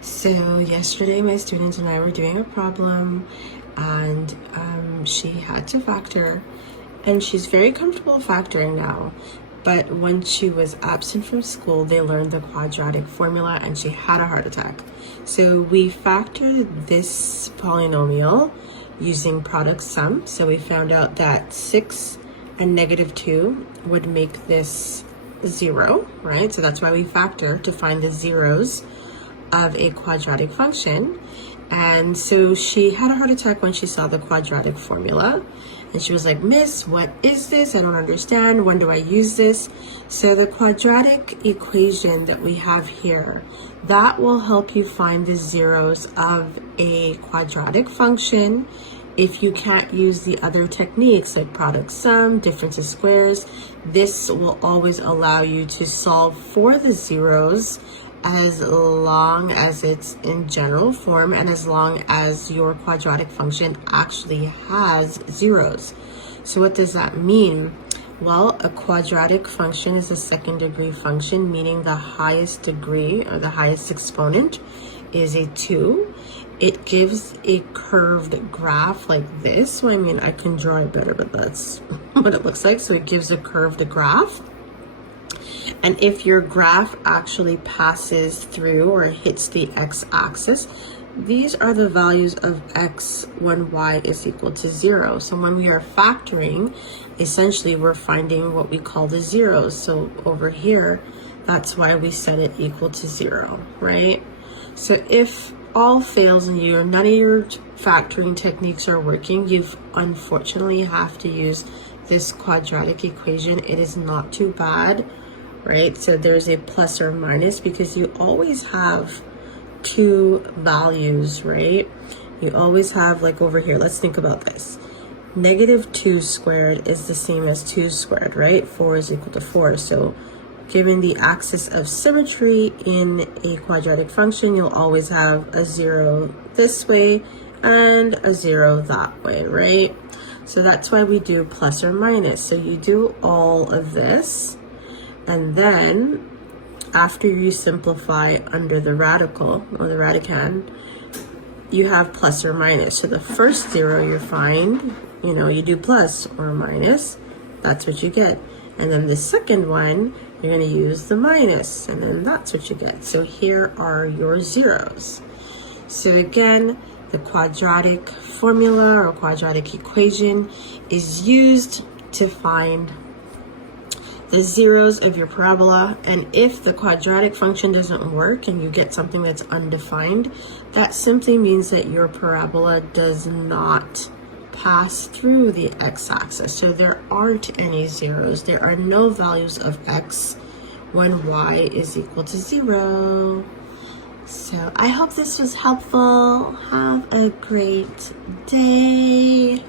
So yesterday my students and I were doing a problem and she had to factor, and she's very comfortable factoring now. But when she was absent from school, they learned the quadratic formula and she had a heart attack. So we factored this polynomial using product sum. So we found out that 6 and -2 would make this 0, right? So that's why we factor to find the zeros of a quadratic function. And so she had a heart attack when she saw the quadratic formula. And she was like, "Miss, what is this? I don't understand. When do I use this?" So the quadratic equation that we have here, that will help you find the zeros of a quadratic function. If you can't use the other techniques like product sum, difference of squares, this will always allow you to solve for the zeros as long as it's in general form and as long as your quadratic function actually has zeros. So what does that mean? Well, a quadratic function is a second degree function, meaning the highest degree or the highest exponent is a 2. It gives a curved graph like this. Well, I mean, I can draw it better, but that's what it looks like. So it gives a curved graph. And if your graph actually passes through or hits the x-axis, these are the values of x when y is equal to 0. So when we are factoring, essentially we're finding what we call the zeros. So over here, that's why we set it equal to 0, right? So if all fails and none of your factoring techniques are working, you unfortunately have to use this quadratic equation. It is not too bad, right? So there's a plus or minus because you always have two values, right? You always have, like over here, let's think about this. -2 squared is the same as 2 squared, right? 4 is equal to 4. So given the axis of symmetry in a quadratic function, you'll always have a 0 this way and a 0 that way, right? So that's why we do plus or minus. So you do all of this, and then after you simplify under the radical or the radicand, you have plus or minus. So the first 0 you find, you do plus or minus, that's what you get. And then the second one, you're going to use the minus, and then that's what you get. So here are your zeros. So again, the quadratic formula or quadratic equation is used to find the zeros of your parabola. And if the quadratic function doesn't work and you get something that's undefined, that simply means that your parabola does not pass through the x-axis. So there aren't any zeros. There are no values of x when y is equal to 0. So I hope this was helpful. Have a great day.